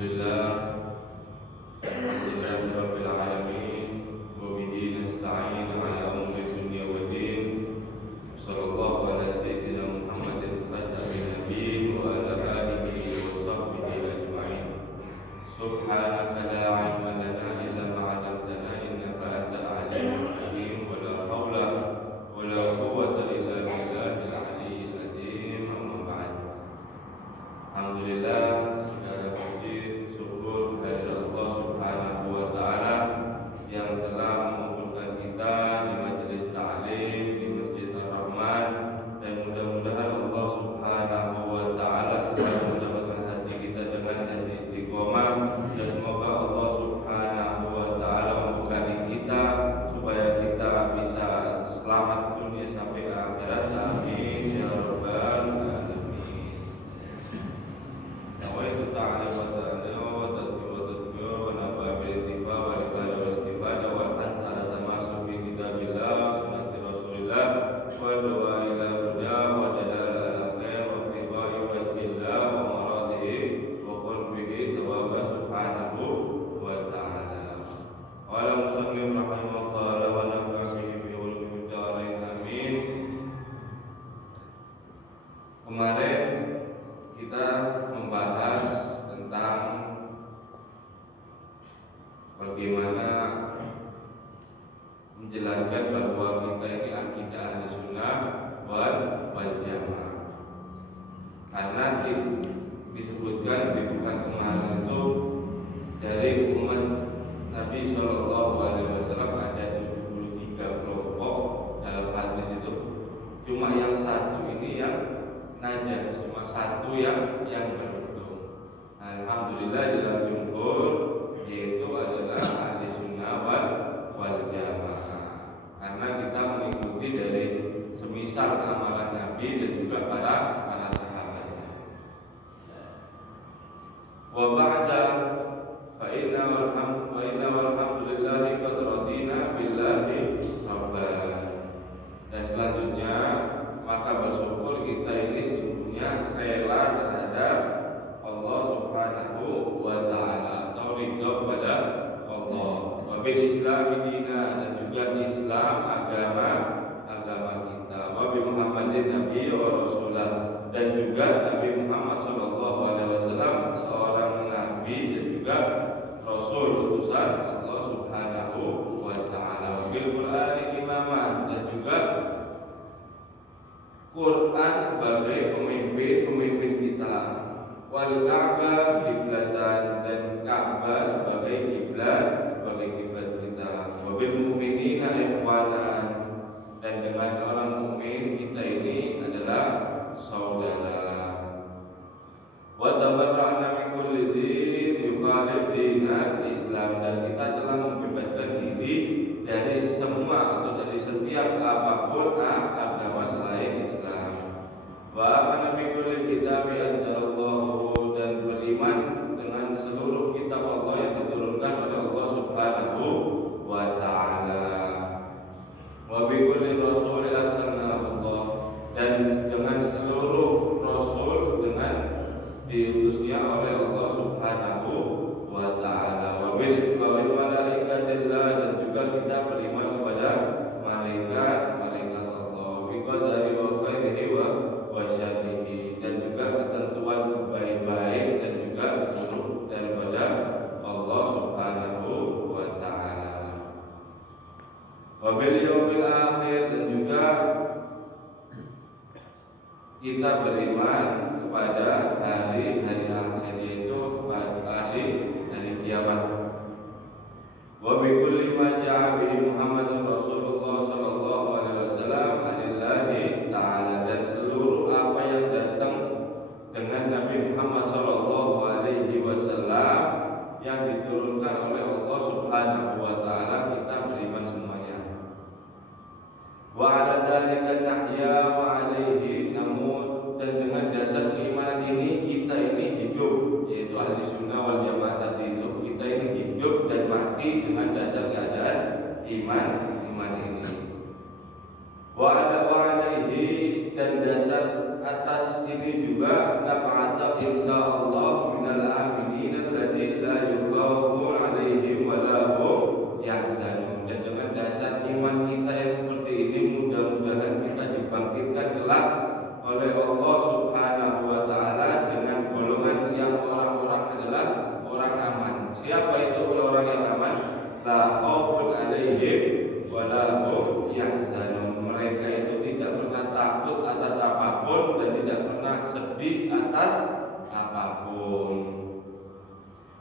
Alhamdulillah Rabbil alamin wa bihi nasta'in ala umuri dunya wa din. Sallallahu ala sayyidina Muhammadin khatamin nabiyyin wa ala alihi wa sahbihi ajma'in. Subhanaka la ilma lana illa ma 'allamtana innaka antal alimul hakim wa la haula wa la quwwata illa billahil aliyyil azim. Amma ba'd. Alhamdulillah, segala puji syukur kehadirat Allah Subhanahu wa taala yang telah mengumpulkan kita di majelis ta'lim di Masjid Ar-Rahman, dan mudah-mudahan Allah Subhanahu wa taala selalu mendapatkan hati kita dengan hati istiqomah, dan semoga Allah Subhanahu wa taala memberkati kita supaya kita bisa selamat dunia sampai akhirat. Amin ya rabbal alamin. Nawaitu ta'ala wa ta'ala wa tadhkir wa tadhkir wa nafa bil ittifa wa rifada wa istifada wa hasala tamasuk bi kitabillah sunnati rasulillah wa doa ila huda wa dalala ala khair wa tibai wa jillah wa maradihi wa qurbihi sawaba subhanahu wa ta'ala. Wala musallin rahimahullah wa nafa'abihi bi ulumid darain amin. Kemarin kita membahas tentang bagaimana menjelaskan bahwa kita ini akidah ahli sunnah wal jamaah. Karena disebutkan di bukan kemarin itu dari umat Nabi Shallallahu Alaihi Wasallam ada 73 kelompok. Dalam hadis itu cuma yang satu ini yang najas, cuma satu yang beruntung. Alhamdulillah dalam jumhur yaitu adalah ahli sunnah wal jamaah, karena kita mengikuti dari semisal amalan Nabi dan juga para sahabatnya. Wa ba'da fa inna walhamdulillahi qad radina billahi rabban. Dan selanjutnya maka bersyukur kita ini sesungguhnya rela terhadap Allah Subhanahu wa taala atau ridho kepada Allah. Wa bil Islam dina, dan juga Islam agama kita. Wa bi Muhammadin nabiy wa rasulah, dan juga Nabi Muhammad sallallahu alaihi wasallam seorang nabi dan juga rasul utusan Allah Subhanahu wa taala. Wa bil Qur'ani imamah, dan juga Quran sebagai pemimpin kita. Wal Ka'bah kiblatan, dan Ka'bah sebagai kiblat kita. Wabil mu'minina ikhwanan, dan dengan orang mukmin kita ini adalah saudara. Wa tabarra'na min kulli din yukhalif dinal Islam, dan kita telah membebaskan diri dari semua atau dari setiap apapun agama selain Islam. Wa amana bi kulli kitabi anzalallahu, dan beriman dengan seluruh kitab Allah yang diturunkan oleh Allah Subhanahu wa taala. Wa bi kulli rasul arsalnahu Allah, dan dengan seluruh rasul dengan diutusnya oleh Allah Subhanahu wa taala. Wa bil malaikatillah, dan juga kita beriman kepada malaikat Allah. Bi qadari wa khairihi wa syarrihi, dan juga ketentuan baik-baik dan juga buruk daripada Allah Subhanahu wa taala. Wa bil yaumil akhir, dan juga kita beriman kepada hari akhir, yaitu hari kiamat. Wa bi kulli ma ja'a bihi Muhammadun Rasulullah sallallahu alaihi wasallam anillahi ta'ala, dan seluruh apa yang datang dengan Nabi Muhammad sallallahu alaihi wasallam yang diturunkan oleh Allah Subhanahu wa taala, kita beriman semuanya. Wa ala dzalika nahya wa alaihi namut, dan dengan dasar keimanan ini kita ini hidup, yaitu ahli sunnah wal jamaah tadi itu, kita ini hidup dan mati dengan dasar keadaan iman ini. Wa alaihi, dan dasar atas ini juga nafa'asa insyaallah minal aminin alladzi ampun.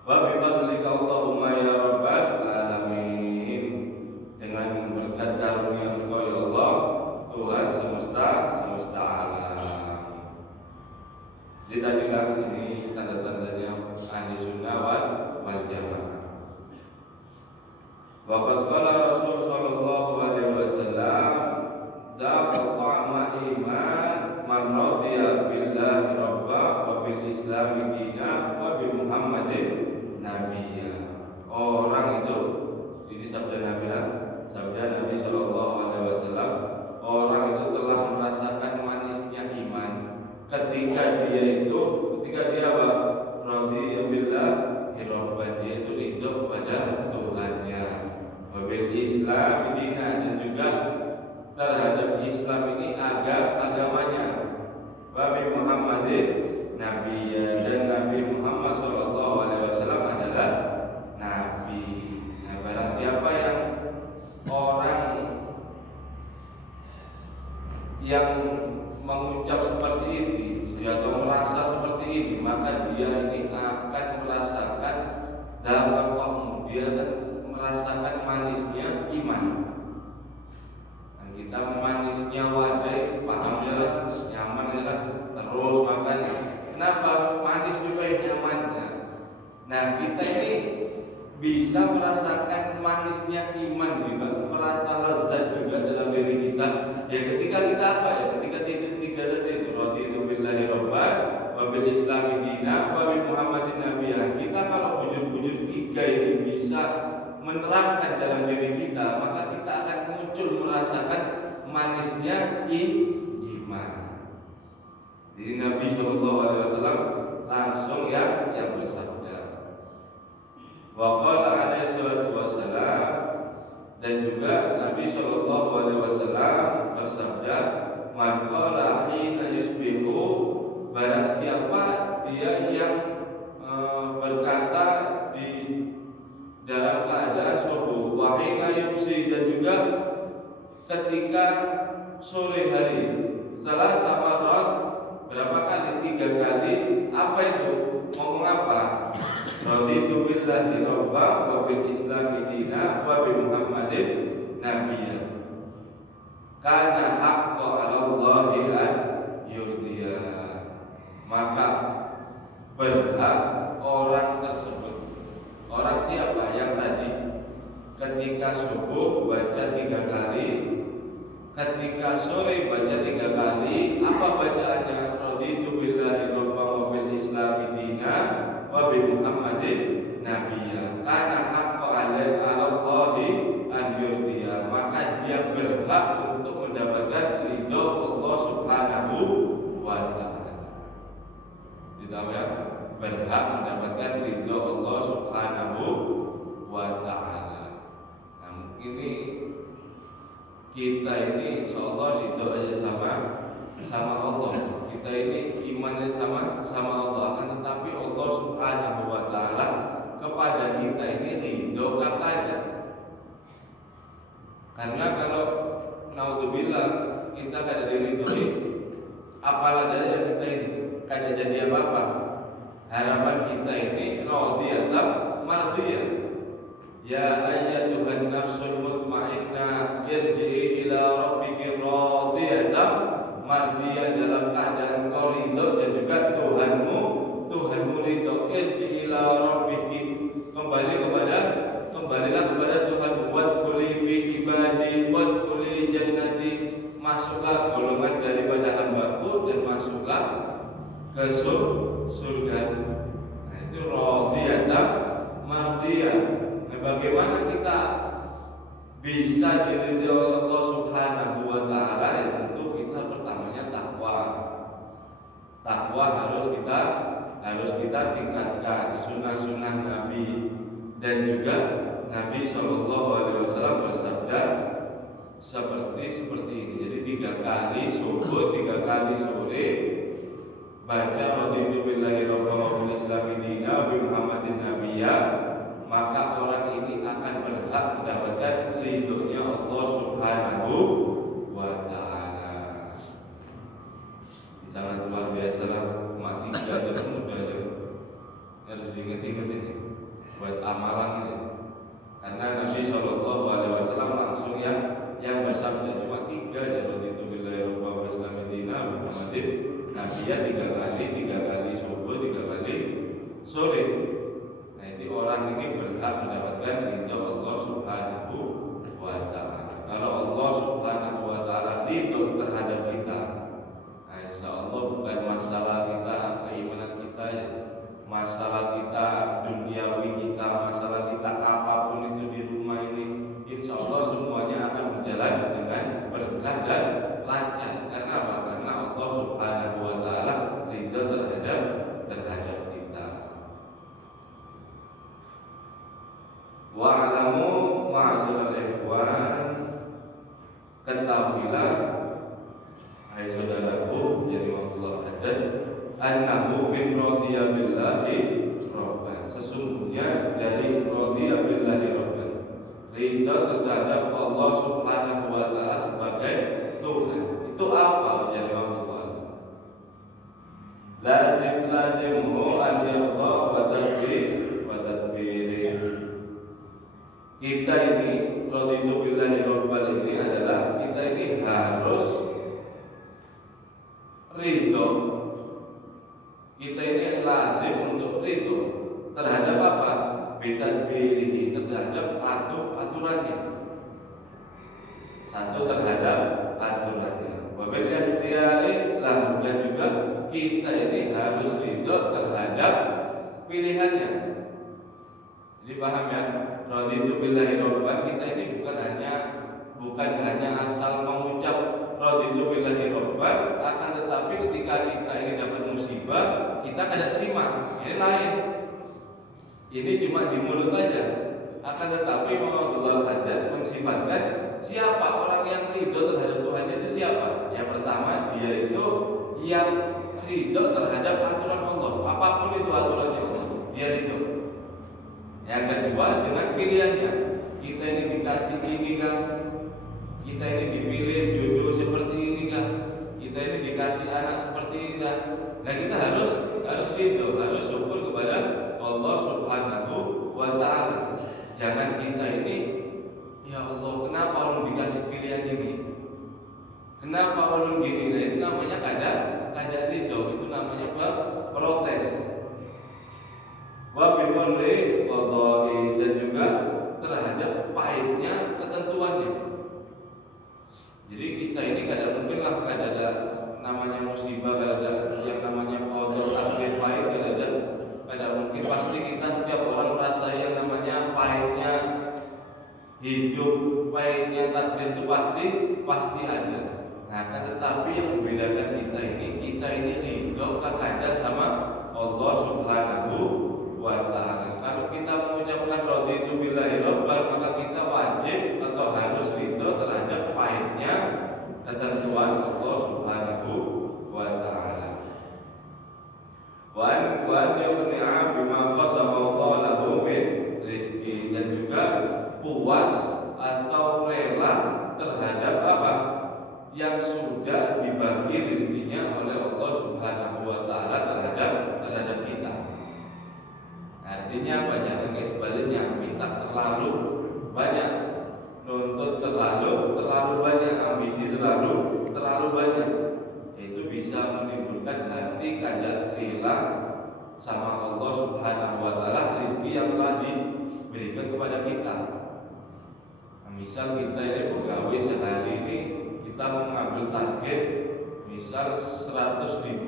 Wa bi fadlika Allahumma ya rabbal alamin. Dengan berkat karunia Engkau ya Allah, Tuhan semesta alam. Jadi tadilah ini tanda-tandanya ahli sunnah wal jamaah. Waqad qala Rasul sallallahu alaihi wasallam, "Daqa ta'ma iman man radiya billahi rabba wa bil islami dina wa bi Muhammadin nabiyya." Orang itu, ini sabda Nabi sallallahu alaihi wasallam, orang itu telah merasakan manisnya iman ketika dia apa? Radiya billahi rabban, dia itu ridho kepada Tuhannya. Wabil Islam dina, dan juga terhadap Islam ini agamanya. Wabil Muhammadin nabiyya, dan Nabi Muhammad sallallahu alaihi wasallam adalah nabi. Nah, barang siapa yang orang yang mengucap seperti ini atau merasa seperti ini, maka dia ini akan merasakan dalam kaum, dia akan merasakan manisnya iman. Dan kita manisnya wadai, paham ya lah, nyaman ya lah, terus makan. Kenapa manis lebih nyamannya? Nah, kita ini bisa merasakan manisnya iman juga, merasa lezat juga dalam diri kita. Ya ketika kita apa ya? Ketika tiga tadi itu, raditu billahi rabban wa bil islami dina wa bi Muhammadin nabiyya. Kita kalau bujur-bujur tiga ini bisa menerapkan dalam diri kita, maka kita akan muncul merasakan manisnya iman. Jadi Nabi Shallallahu Alaihi Wasallam langsung yang bersabda. Wa qala alaihi salatu wassalam, dan juga Nabi Shallallahu Alaihi Wasallam bersabda, man qala hina yusbihu, barang siapa dia yang berkata di dalam keadaan subuh, wa hina yumsi, dan juga ketika sore hari, salah samarat, berapa kali? 3 kali. Apa itu? Ngomong apa? Raditu billahi rabba wa bil islami dina wa bi Muhammadin nabiyya. Kana haqqo 'ala Allahi an yurdiya. Maka berhak orang tersebut. Orang siapa? Yang tadi ketika subuh baca 3 kali, ketika sore baca 3 kali. Apa bacaannya? Raditu billahi rabba wa bil islami dina wa bi Muhammadin nabiyya. Kana haqqo 'ala Allahi an yurdiya. Maka dia berhak untuk mendapatkan ridho Allah Subhanahu wa ta'ala. Ditahu ya? Berhak mendapatkan ridho Allah Subhanahu wa ta'ala. Nah, mungkin ini kita ini insyaallah ridho aja sama Allah. Kita ini imannya sama Allah, akan tetapi Allah Subhanahu wa ta'ala kepada kita ini ridho kakada. Karena kalau naudzubillah kita kada diridhoi, apalah daya kita ini kada jadi apa-apa. Harapan kita ini radiyatan mardiyah. Ya ayyatuhan nafsul mutmainnah, irji'i ila rabbiki radiyatan mardiyah, dalam keadaan kau ridho dan juga Tuhanmu ridho. Irji'i ila rabbiki, kembalilah kepada Tuhanmu. Wadkhuli fi ibadi wadkhuli jannati, masuklah golongan daripada hambaku dan masuklah ke surga. Nah, itu radiyatan mardiyah. Nah, bagaimana kita bisa diridhoi Allah Subhanahu wa ta'ala? Ya tentu kita pertamanya takwa. Takwa harus kita tingkatkan, sunnah-sunnah Nabi. Dan juga Nabi Shallallahu Alaihi Wasallam bersabda seperti ini. Jadi 3 kali subuh, 3 kali sore baca raditu billahi rabba wa bil islami dina wa bi Muhammadin nabiyya, maka orang ini akan berhak mendapatkan ridhonya Allah Subhanahu wa ta'ala. Sangat luar biasa lah, cuma 3 aja mudah aja. diinget-inget ini buat amalan ini. Karena Nabi Shallallahu Alaihi Wasallam langsung yang bersabda cuma 3 ya, waktu itu bila Rabbul Islam Medina Muhammadin Nabi ya 3 kali subuh 3 kali sore. Nah itu orang ini berhak mendapatkan ridho Allah Subhanahu wa Ta'ala. Kalau Allah Subhanahu wa Ta'ala ridho terhadap kita, nah insya Allah bukan masalah kita keimanan kita ya, masalah kita duniawi kita, masalah kita apapun itu di rumah ini, insya Allah semuanya akan berjalan dengan berkah dan lancar. Karena apa? Karena Allah Subhanahu wa Ta'ala ridho terhadap kita. Wa'alamu ma'asyiral ikhwan, ketahuilah hai saudaraku yang Allah hadir, annahu min radiya billahi rabban, sesungguhnya dari radiya billahi rabban, ridha terhadap Allah Subhanahu wa Ta'ala sebagai Tuhan. Itu apa ujar Allah? Lazimhu an yarda wa tadbiri. Kita ini raditu billahi rabban ini adalah kita ini harus ridho. Kita ini lazim untuk ridho terhadap apa? Bitadbirihi, terhadap aturannya. Satu terhadap aturannya. Wabil ikhtiyari lahu, dan juga kita ini harus ridho terhadap pilihannya. Jadi paham ya? Raditu billahi rabban, kita ini bukan hanya asal mengucap raditu billahi rabban, akan tetapi ketika kita ini dapat musibah kita kada terima. Ini lain. Ini cuma di mulut aja. Akan tetapi Allah Haddad mensifatkan siapa orang yang ridho terhadap Tuhan itu siapa? Yang pertama, dia itu yang ridho terhadap aturan Allah. Apapun itu aturannya Allah, dia ridho. Yang kedua, dengan pilihannya. Kita ini dikasih ini kan, kita ini dipilih jodoh seperti ini kan, kita ini dikasih anak seperti ini kan. Nah kita harus ridho, harus syukur kepada Allah Subhanahu wa Ta'ala. Jangan kita ini, ya Allah, kenapa ulun dikasih pilihan ini? Kenapa ulun gini? Nah itu namanya kada ridho, itu namanya apa? Protes. Wa bimurri qada'i, dan juga terhadap pahitnya ketentuannya. Jadi kita ini kada mungkin lah kada ada namanya musibah, kada ada yang namanya qada takdir pahit, kada mungkin. Pasti kita setiap orang merasa yang namanya pahitnya hidup, pahitnya takdir itu pasti ada. Nah, tetapi yang membedakan kita ini ridho kada sama Allah Subhanahu wa Ta'ala. Kalau kita mengucapkan raditu billahi rabban, maka kita wajib atau harus ridho terhadap pahitnya ketentuan Allah Subhanahu wa Ta'ala. Wa yuqni'a bima qasama Allah lahu min rizki, dan juga puas atau rela terhadap apa yang sudah dibagi rizkinya oleh Allah Subhanahu wa Ta'ala terhadap kita. Artinya apa? Jangan kayak sebaliknya, minta terlalu banyak, nuntut terlalu banyak, ambisi terlalu banyak. Itu bisa menimbulkan hati kada rela sama Allah Subhanahu wa Ta'ala rezeki yang telah diberikan kepada kita. Nah, misal kita ini pegawai sehari ini kita mengambil target misal 100.000,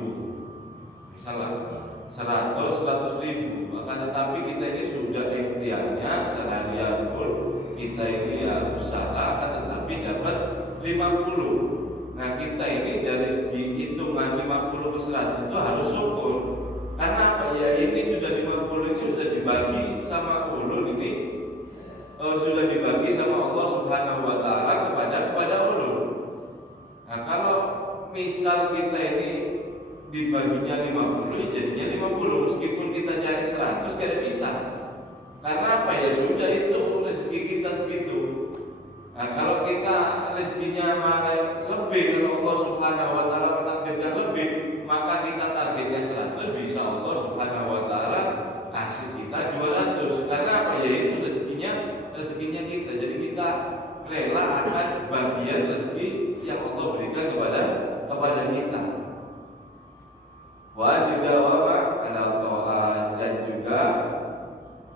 misalnya 100.000, maka tetapi kita ini sudah ikhtiarnya seharian full, kita ini ya usaha, tetapi dapat 50. Nah kita ini dari segi hitungan 50 ke 100 itu harus syukur. Karena apa? Ya ini sudah 50 ini sudah dibagi sama ulun ini, sudah dibagi sama Allah Subhanahu wa Ta'ala kepada ulun. Nah kalau misal kita ini dibaginya 50, jadinya 50, meskipun kita cari 100 tidak bisa. Karena apa? Ya sudah, itu rezeki kita segitu. Nah kalau kita rezekinya malah lebih, kalau Allah Subhanahu wa Ta'ala mentakdirkan lebih, maka kita targetnya 100, bisa Allah Subhanahu wa Ta'ala kasih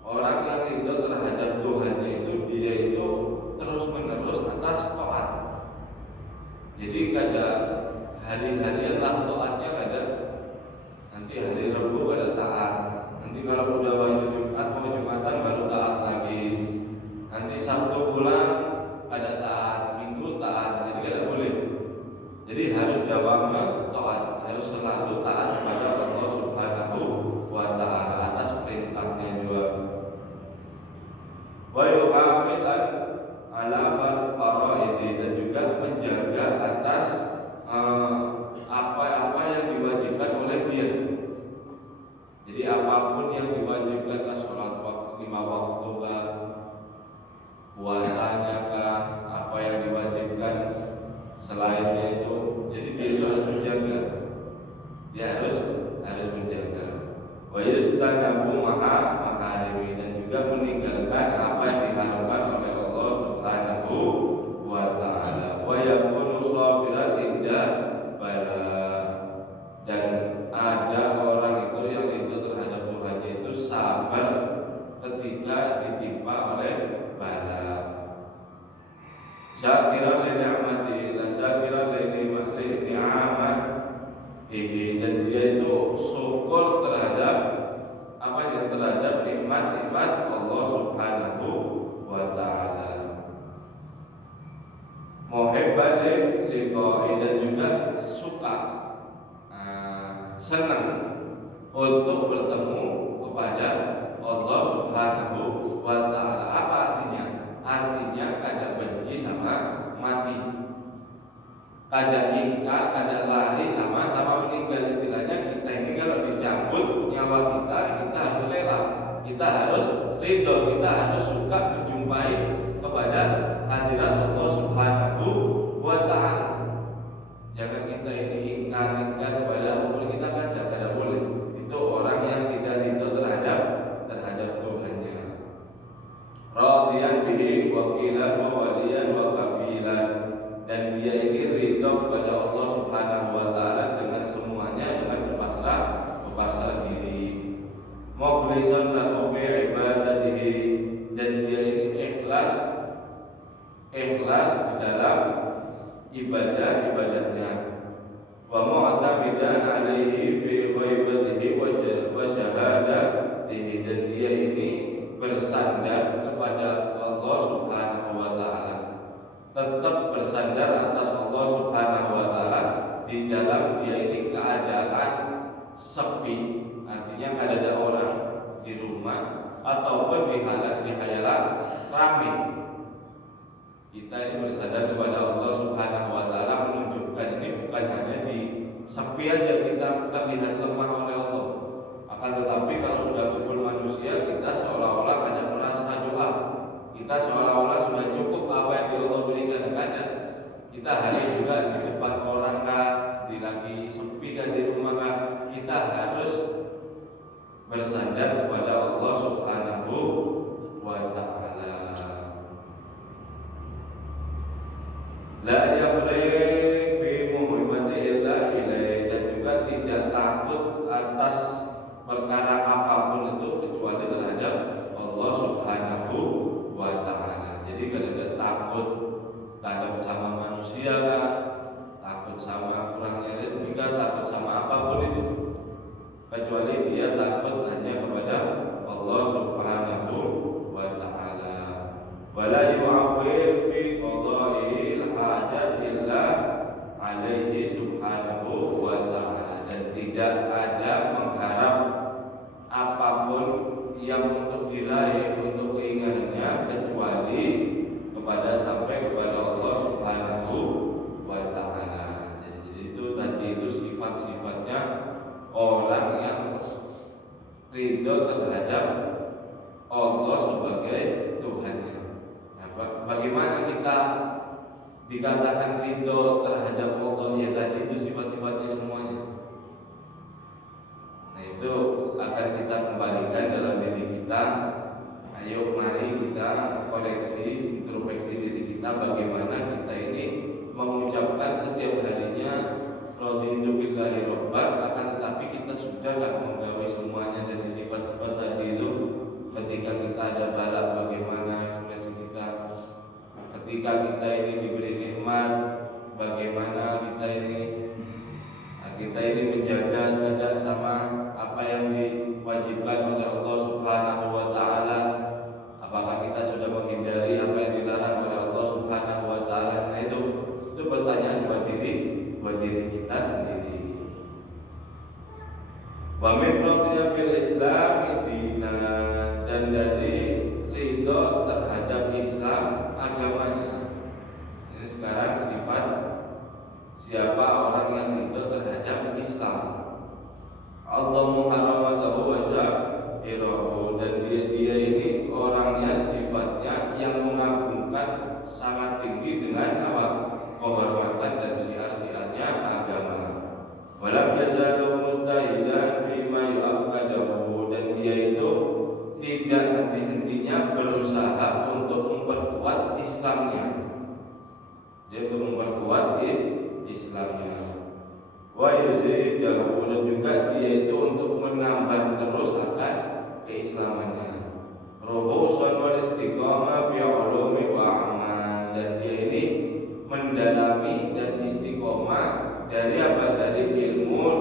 orang yang ridho terhadap Tuhannya itu dia itu terus menerus atas taat. Jadi kada hari-harian lah taatnya, kada nanti hari Rabu kada taat, nanti kalau udah wajib Jumat mau Jumatan baru taat lagi, nanti Sabtu pulang kada taat, Minggu taat, jadi kada boleh. Jadi harus dawamnya taat, harus selalu taat kepada Allah Subhanahu wa Ta'ala atas perintahnya juga. Wa yuhafid ala faraidi, dan juga menjaga atas apa-apa yang diwajibkan oleh dia. Jadi apapun yang diwajibkan, sholat 5 waktu kah, puasanya kah, apa yang diwajibkan selainnya itu, jadi dia itu harus menjaga. Dia harus menjaga. Wa yastanabu maharimi, dan juga meninggalkan apa yang diharamkan oleh Allah Subhanahu wa Ta'ala. Wa yakunu shabiran inda bala, dan ada orang itu yang itu terhadap Tuhannya itu sabar ketika ditimpa oleh bala. Syakiran li ni'mati, la syakiran li ni'amatihi, dan dia itu syukur terhadap apa yang terhadap nikmat-nikmat Allah Subhanahu wa Ta'ala. Muhibban liqa'i, dan juga suka, senang untuk bertemu kepada Allah Subhanahu wa Ta'ala. Apa artinya? Artinya kada benci sama mati, kada ingkar, kada lari sama meninggal. Istilahnya kita ini kalau dicabut nyawa kita harus rela, kita harus ridho, kita harus suka menjumpai kepada hadirat Allah Subhanahu wa Ta'ala. Jangan kita ini ingkar kepada umur kita, kada boleh. Itu orang yang tidak ridho terhadap Tuhannya. Radiyan bihi wakilan wa waliyan wa kafilan, dan dia ini ridho kepada Allah Subhanahu wa Ta'ala dengan semuanya, dengan berpasrah diri. Mukhlishan lahu fi ibadatihi, dan dia ini ikhlas di dalam ibadahnya. Wa mu'tamidan alaihi fi ghaibatihi wa syahadatihi, dan dia ini bersandar kepada Allah Subhanahu wa Ta'ala, tetap bersandar atas Allah Subhanahu wa Ta'ala di dalam dia ini keadaan sepi, artinya kada ada orang di rumah ataupun di hayalan ramai. Kita ini bersandar kepada Allah Subhanahu wa Ta'ala menunjukkan ini bukan hanya di sepi aja kita terlihat lemah oleh Allah, akan tetapi kalau sudah kumpul manusia kita seolah-olah kada merasa doa, kita seolah-olah sudah cukup apa yang Allah berikan. Kada, kita hari juga di depan orang kah, di lagi sepi kan di rumah kah, kita harus bersandar kepada Allah Subhanahu wa Ta'ala. La yafriq fi muhimmati illa ilaih, dan juga tidak takut atas perkara apapun itu kecuali terhadap Allah Subhanahu wa Ta'ala. Jadi kada takut sama manusia kah, takut sama kurangnya rezeki kah, takut sama apapun itu, kecuali dia takut hanya kepada Allah Subhanahu wa Ta'ala. Wala yu'awwil fi qada'il hajat illa alaihi Subhanahu wa Ta'ala, dan tidak ada mengharap apapun yang untuk diraih, untuk keinginannya, kecuali sampai kepada Allah Subhanahu wa Ta'ala. Jadi itu tadi itu sifat-sifatnya orang yang ridho terhadap Allah sebagai Tuhannya. Nah, bagaimana kita dikatakan ridho terhadap Allah? Ya tadi itu sifat-sifatnya semuanya. Nah itu akan kita kembalikan dalam diri kita. Ayo mari kita koreksi, introspeksi diri kita, bagaimana kita ini mengucapkan setiap harinya raditu billahi robban, akan tetapi kita sudah gak menggawe semuanya dari sifat-sifat tadi itu. Ketika kita ada bala, bagaimana ekspresi kita? Ketika kita ini diberi nikmat, bagaimana kita ini menjaga sama apa yang diwajibkan oleh Allah Subhanahu wa taala? Apakah kita sudah menghindari apa yang dilarang oleh Allah Subhanahu wa taala? Nah, itu pertanyaan buat diri kita sendiri. Wa min radiya bil Islam dinan, dan dari ridho terhadap Islam agamanya. Ini sekarang sifat siapa orang yang ridho terhadap Islam. Allah muharramatahu wa sya'irahu, dan dia ini orangnya sifatnya yang mengagungkan sangat tinggi dengan apa? Kehormatan dan syiar-syiarnya agama. Walam yazalu mustahidan fima yu'aqqadahu, dan dia itu tidak henti-hentinya berusaha untuk memperkuat Islamnya. Dia untuk memperkuat Islamnya. Wa yuzidahu, dan juga dia itu untuk menambah terus akan keislamannya. Ruhusan wal istiqamah fi ulumi wa amal, dan dia ini mendalami dan istiqomah dari apa? Dari ilmu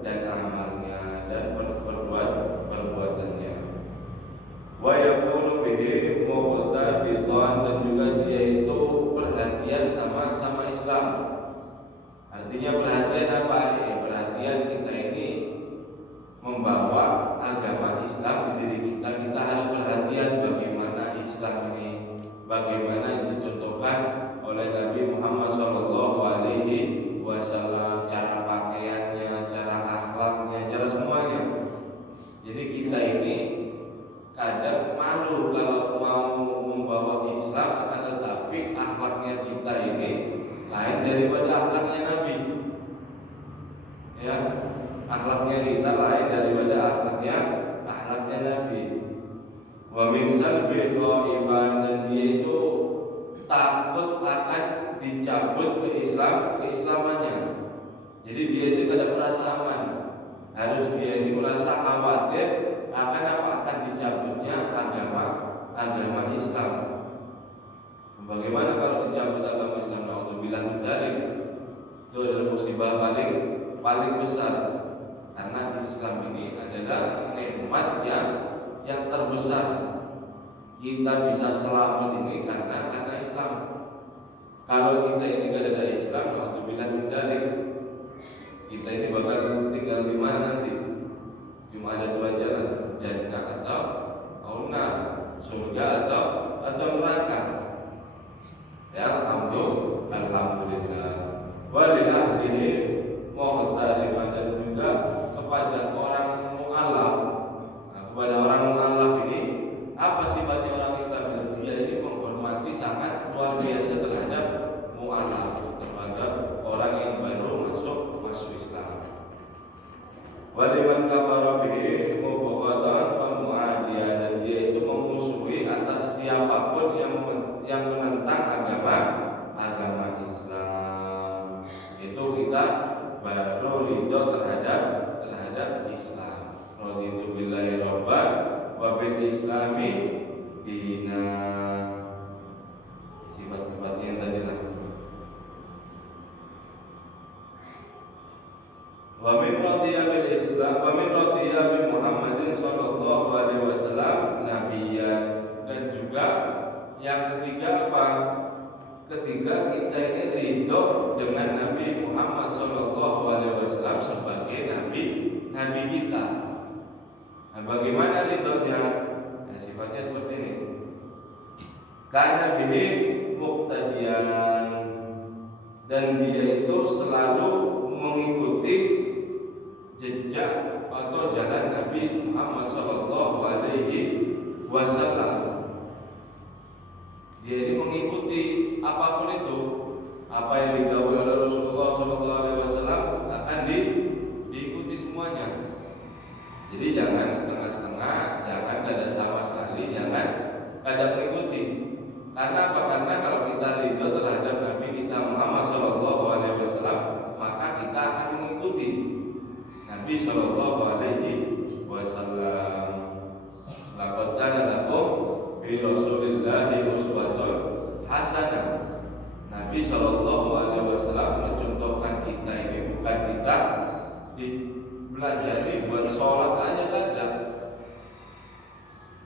dan amalnya dan perbuatannya. Wa yakunu bihi muqtabitan, dan juga dia itu perhatian sama Islam. Artinya perhatian apa? Perhatian kita ini membawa agama Islam di diri kita. Kita harus perhatian bagaimana Islam ini, bagaimana yang dicontohkan oleh Nabi Muhammad SAW, cara pakaiannya, cara akhlaknya, cara semuanya. Jadi kita ini kadang malu kalau mau membawa Islam, tetapi akhlaknya kita ini lain daripada akhlaknya Nabi. Ya, akhlaknya kita lain daripada akhlaknya Nabi. Wa min salbi khaifan, dan dia itu takut akan dicabut keislamannya. Jadi dia itu tidak merasa aman. Harus dia ini merasa khawatir akan apa? Akan dicabutnya agama Islam. Bagaimana kalau dicabut agama Islam? Nauzubillah min dzalik. Itu adalah musibah paling besar. Karena Islam ini adalah nikmat yang terbesar. Kita bisa selamat ini karena Islam. Kalau kita ini tidak ada Islam, nauzubillah min dzalik, kita ini bakal tinggal di mana nanti? Cuma ada dua jalan, jannah atau nar, surga atau neraka. Ya, alhamdulillah. Wa li ahlihi muhtariman, dan juga kepada orang mu'alaf. Kepada orang mu'alaf ini apa sifatnya orang Islam? Dia ini menghormati sangat luar biasa terhadap mu'alaf, terhadap orang yang baru masuk Islam. Wa liman kafara bihi mubghadhan wa mu'adiyan, dan dia itu memusuhi atas siapapun yang menentang agama Islam. Itu kita baru ridho terhadap Islam. Raditu billahi robban wa bil islami dinan. Sifat-sifatnya yang tadi lah. Wa min radiya bil Islam wa min radiya bi Muhammadin sallallahu alaihi wasallam nabiyyan, dan juga yang ketiga apa? Ketiga, kita ini ridho dengan Nabi Muhammad sallallahu alaihi wasallam sebagai nabi kita. Nah, bagaimana ridhonya? Nah, sifatnya seperti ini. Kana bihi muqtadiyan, dan dia itu selalu mengikuti jejak atau jalan Nabi Muhammad sallallahu alaihi wasallam. Dia ini mengikuti apapun itu, apa yang digawe oleh Rasulullah sallallahu alaihi wasallam akan diikuti semuanya. Jadi jangan setengah-setengah, jangan kada sama sekali, jangan kada mengikuti. Karena apa? Karena kalau kita ridho terhadap Nabi kita Muhammad sallallahu alaihi wasallam, maka kita Nabi Shallallahu Alaihi Wasallam. Laqad kana lakum fi Rasulillahi uswatun hasanah. Nabi Shallallahu Alaihi Wasallam mencontohkan kita ini bukan kita dipelajari buat sholat aja kadang.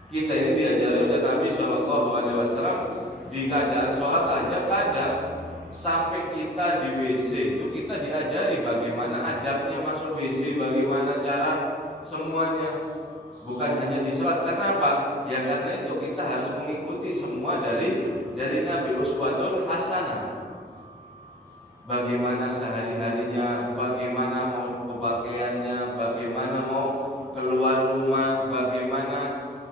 Kita ini diajari oleh Nabi Shallallahu Alaihi Wasallam di keadaan sholat aja kadang. Sampai kita di WC itu kita diajari bagaimana adabnya masuk WC, bagaimana cara semuanya. Bukan hanya di sholat. Kenapa? Ya karena itu kita harus mengikuti semua dari Nabi uswatul hasanah. Bagaimana sehari-harinya, bagaimana mau pakaiannya, bagaimana mau keluar rumah, bagaimana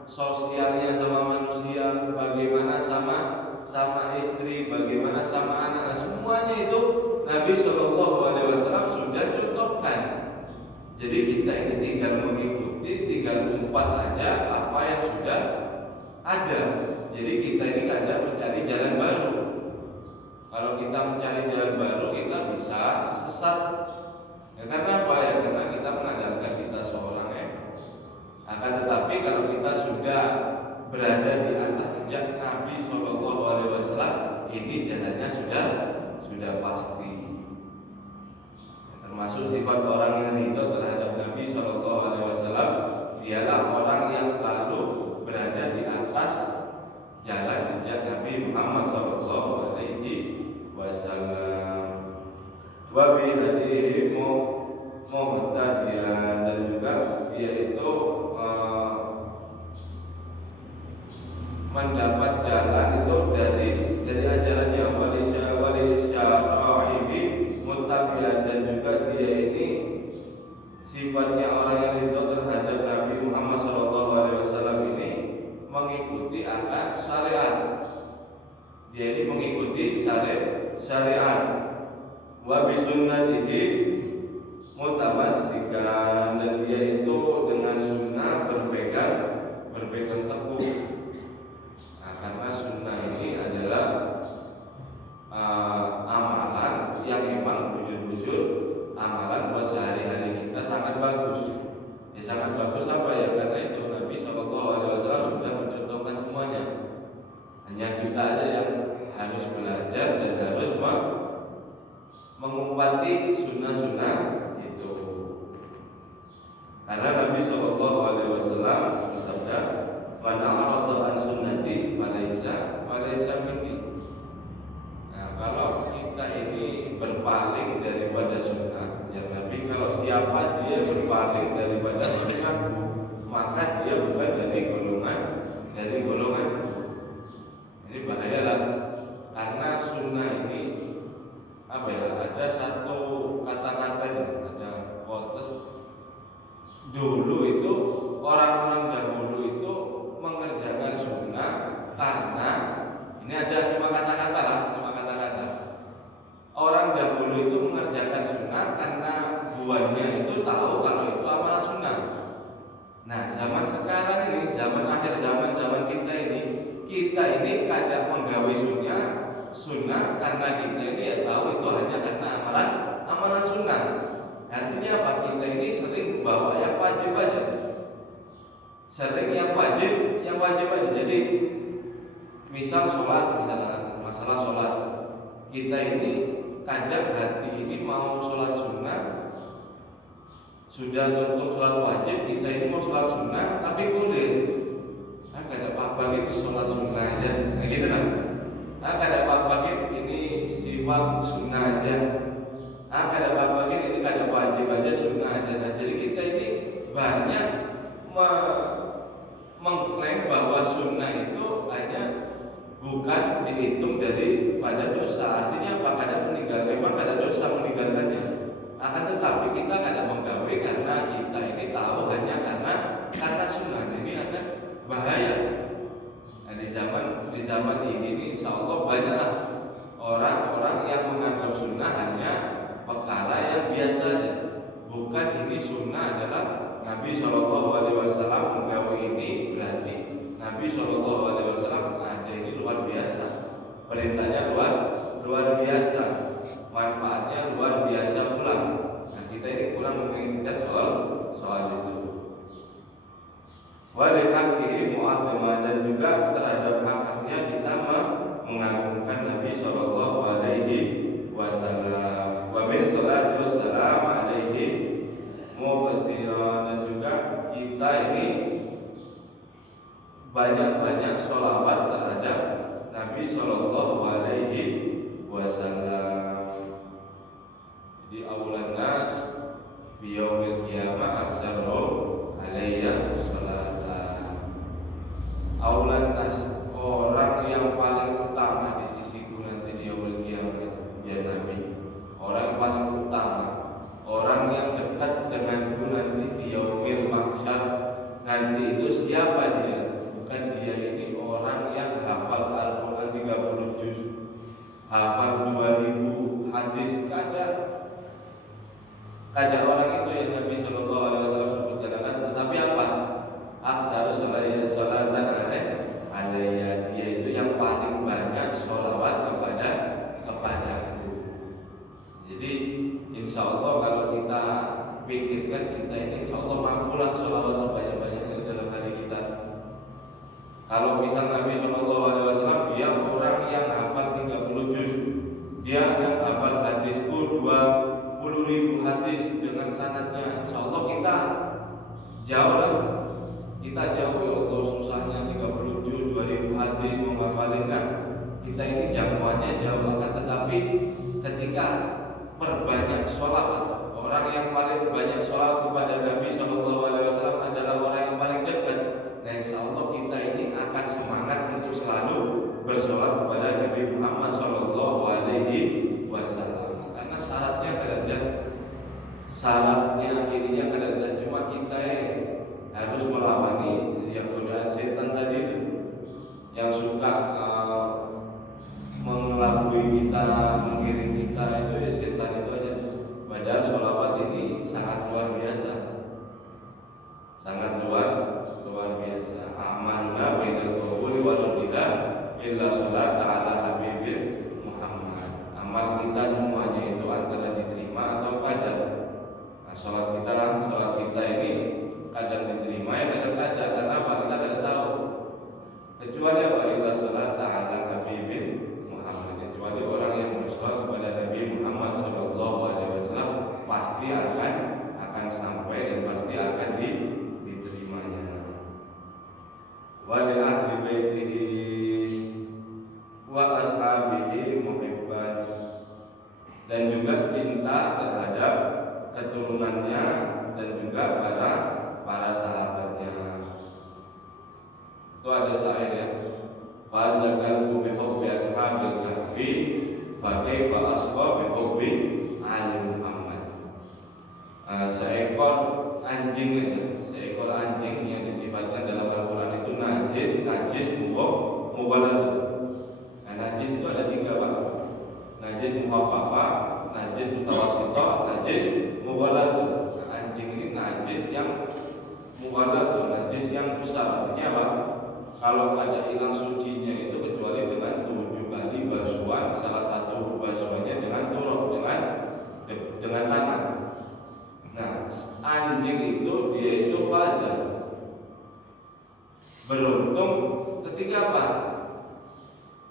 sosialnya sama manusia, bagaimana sama istri, bagaimana sama anak, semuanya itu Nabi Shallallahu Alaihi Wasallam sudah contohkan. Jadi kita ini tinggal mengikuti, tinggal umpat aja apa yang sudah ada. Jadi kita ini kadang mencari jalan baru. Kalau kita mencari jalan baru, kita bisa tersesat. Ya karena apa ya? Karena kita mengandalkan kita seorang ya. Akan tetapi kalau kita sudah berada di atas jejak Nabi Shallallahu Alaihi Wasallam, ini jalannya sudah pasti. Termasuk sifat orang yang ridho terhadap Nabi Shallallahu Alaihi Wasallam, dialah orang yang selalu berada di atas jalan jejak Nabi Muhammad Shallallahu Alaihi Wasallam. Wa bi hadihi muhtadiyan, dan juga dia itu mendapat jalan itu dari ajarannya wali syara'ihi muttabi'an, dan juga dia ini sifatnya orang yang ridho terhadap Nabi Muhammad SAW ini mengikuti akan syariat. Dia ini mengikuti syariat. Wa bi sunnatihi mutamassikan, dan dia itu dengan sunnah berpegang teguh. Karena sunnah ini adalah amalan yang memang bujur-bujur amalan buat sehari-hari kita sangat bagus. Ya sangat bagus apa ya? Karena itu Nabi SAW sudah mencontohkan semuanya. Hanya kita aja yang harus belajar dan harus mengumpati sunnah-sunnah itu. Karena Nabi SAW bersabda, "Man a'rada an sunnati falaysa minni." Nah, kalau kita ini berpaling daripada sunnah ya Nabi, kalau siapa dia berpaling daripada sunnahku, maka dia bukan dari golongan. Ini bahaya lah, karena sunnah ini apa ya? Ada satu kata-katanya, ada quotes. Dulu itu orang-orang dahulu itu mengerjakan sunnah karena ini ada cuma kata-kata. Orang dahulu itu mengerjakan sunnah karena buannya itu tahu kalau itu amalan sunnah. Nah, zaman sekarang ini, zaman akhir zaman kita ini kadang menggawe sunnah karena kita ini ya tahu itu hanya karena amalan sunnah. Artinya apa? Kita ini sering membawa yang wajib aja. Jadi misal sholat, misalnya masalah sholat, kita ini kadang hati ini mau sholat sunnah, sudah tuntung sholat wajib, kita ini mau sholat sunnah tapi kulir. Kada apa-apa gitu sholat sunnah aja, nah gitu kan? Kada apa-apa gitu ini siwak sunnah aja, kada apa-apa gitu ini kada wajib aja sunnah aja. Nah, jadi kita ini banyak mengklaim bahwa sunnah itu hanya bukan dihitung daripada dosa. Artinya apa? Memang ada dosa meninggalkannya. Akan tetapi kita kadang menggawe karena kita ini tahu hanya karena sunnah. Ini akan bahaya. Nah, di zaman ini nih, insya Allah banyaklah orang-orang yang menganggap sunnah hanya perkara yang biasa saja. Bukan ini sunnah adalah Nabi SAW menggawe ini, berarti Nabi SAW ada ini luar biasa. Perintahnya luar biasa, manfaatnya luar biasa pula. Nah, kita ini kurang memikirkan soal itu. Wali hakihi mu'adzama, dan juga terhadap hak-haknya kita mengagungkan Nabi Shallallahu Alaihi Wasallam. Wa min salatu wassalam alaihi mufassiran, dan juga kita ini banyak-banyak sholawat terhadap Nabi Shallallahu Alaihi Wasallam. Jadi awlan nas biyaumil qiyamah aksaru alayya sholatan. Awlan nas, orang yang paling utama di sisiku nanti di yaumil qiyamah ya Nabi. Orang yang paling utama, orang yang dekat denganku nanti di yaumil mahsyar nanti itu siapa dia? Bukan dia ini orang yang hafal Al-Quran 30 juz, hafal 2000 hadis, kada orang itu yang Nabi Shallallahu Alaihi Wasallam sebutkan. Tetapi apa? Aksaru sholatan alayya, dia itu yang paling banyak sholawat kepadaku. Jadi insya Allah kalau kita pikirkan, kita ini insya Allah mampulah sholawat sebanyak-banyaknya dalam hari kita. Kalau misal Nabi Shallallahu Alaihi Wasallam dia orang yang hafal 30 juz, dia yang hafal hadisku 20.000 hadis dengan sanadnya, insya Allah kita jauh lah. Kita jauh, ya Allah, susahnya 30 juz 2000 hadis menghafalin kan. Kita ini jangkauannya jauh akan, tetapi ketika perbanyak sholawat, orang yang paling banyak sholawat kepada Nabi Shallallahu Alaihi Wasallam adalah orang yang paling dekat. Nah insya Allah kita ini akan semangat untuk selalu bersolat kepada Nabi Muhammad Shallallahu Alaihi Wasallam. Karena syaratnya ininya kadang-kadang cuma kita harus melawani yang godaan setan tadi itu, yang suka mengelabui kita, mengiring kita, itu ya setan itu aja. Padahal sholawat ini sangat luar biasa, sangat luar biasa. Amalna bainal qabuli wa raddiha illa sholata ala habibil Muhammad. Amal kita semuanya itu antara diterima atau kadang. Nah, sholat kita ini kadang diterima ya kadang kadang. Karena apa? Kita kadang tahu. Kecuali apa? Illa sholata ala habibil Muhammad. Kecuali orang yang bersolat kepada Nabi Muhammad Shallallahu Alaihi Wasallam pasti akan sampai dan pasti akan diterimanya. Wa li ahli baitihi wa ashabihi muhibban, dan juga cinta terhadap keturunannya dan juga para sahabatnya. Itu ada syair ya, fazakal bi hubbi ashabil kahfi fa kaifa asqa bi hubbi ali Muhammad. Seekor anjing yang disifatkan dalam Al-Quran itu najis mubalad. Nah, najis itu ada 3 Pak. Najis mukhaffafa, najis mutawassithah, najis mubalad. Nah, anjing ini najis yang mubalad, najis yang besar. Artinya apa? Kalau ada hilang sucinya itu kecuali dengan 7 kali basuhan, salah satu basuhannya dengan turab, dengan tanah. Nah, anjing itu dia itu fazal. Beruntung ketika apa?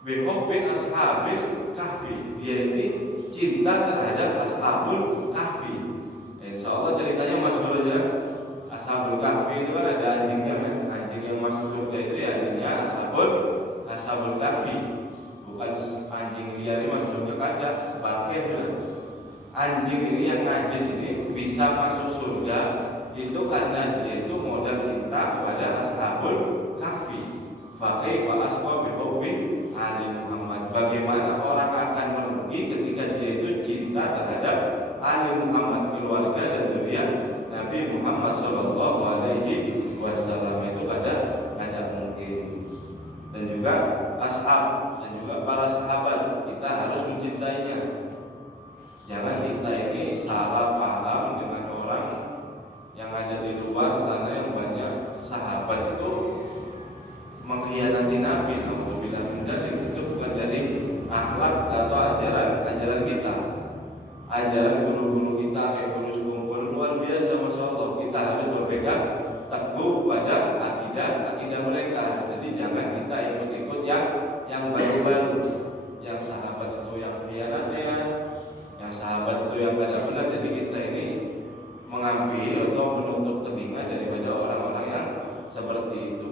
Bihubbin ashabil kahfi, dia ini cinta terhadap ashabul kahfi. Insya Allah ceritanya masyhur aja. Ashabul kahfi itu kan ada anjingnya kan, anjing yang masuk surga itu ya anjingnya ashabul kahfi. Bukan anjing liar ini masuk surga, kada bangkai sudah. Anjing ini yang najis ini bisa masuk surga itu karena dia itu modal cinta kepada ashabul kahfi. Fa kaifa asqa bi hubbi ali Muhammad. Bagaimana orang akan merugi ketika dia itu cinta terhadap ali Muhammad, keluarga dan zuriat Nabi Muhammad Shallallahu Alaihi Wasallam. Itu ada mungkin. Dan juga ashab dan juga para sahabat kita harus mencintainya. Jangan kita ini salah paham dengan orang yang ada di luar sana yang banyak sahabat itu mengkhianati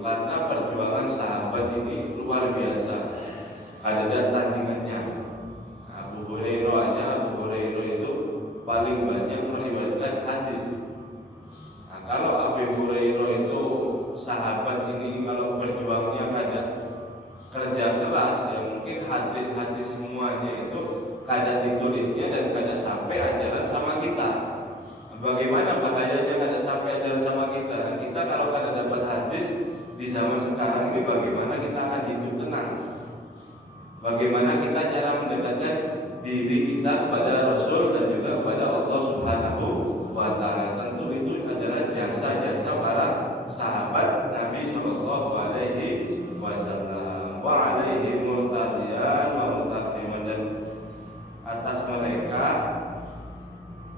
karena perjuangan sahabat ini luar biasa. Ada tandingannya. Abu Hurairah itu paling banyak meriwayatkan hadis. Nah, kalau Abu Hurairah itu sahabat ini kalau berjuangnya kadang kerja keras, ya mungkin hadis-hadis semuanya itu kadang ditulisnya dan kadang sampai ajaran sama kita. Bagaimana bahayanya kadang sampai ajaran sama kita? Kita kalau kadang dapat hadis di zaman sekarang ini, bagaimana kita akan hidup tenang? Bagaimana kita cara mendekatkan diri kita kepada Rasul dan juga kepada Allah Subhanahu wa Ta'ala? Tentu itu adalah jasa-jasa para sahabat Nabi Shallallahu Alaihi Wasallam. Wa alaihi murtadiyan wa murtadiman, dan atas mereka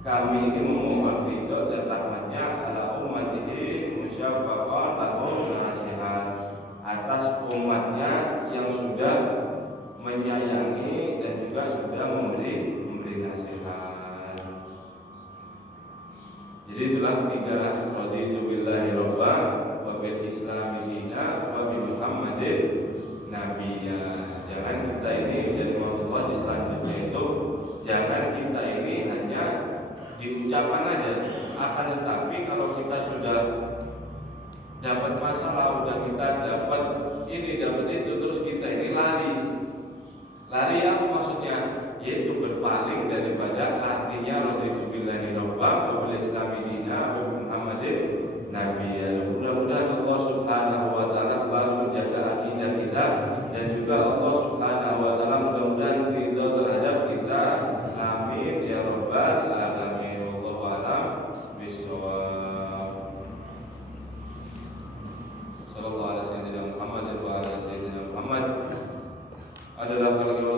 kami ini memohon ridho dan rahmatnya ala ummatihi musyafaqan lahum nasihat, atas umatnya yang sudah menyayangi dan juga sudah memberi nasihat. Jadi itulah tiga, raditu billahi rabban wa bil islami dina wa bi muhammadin nabiyya. Jangan kita ini jadi Allah di selanjutnya itu, jangan kita ini hanya diucapkan aja, akan tetapi kalau kita sudah dapat masalah, udah kita dapat ini dapat itu, terus kita ini lari apa maksudnya? Yaitu berpaling daripada artinya raditu billahi rabban wa bil islami dina wa bi muhammadin nabiyya. Mudah-mudahan Allah Subhanahu wa Ta'ala selalu menjaga akidah kita, dan juga Allah Subhanahu wa Ta'ala mudah-mudahan ridho terhadap kita. Amin ya rabbal alamin. Wallahu a'lam bishawab. Sallallahu alaihi wasallam Muhammad wa ala sayyidina Muhammad adalah kalau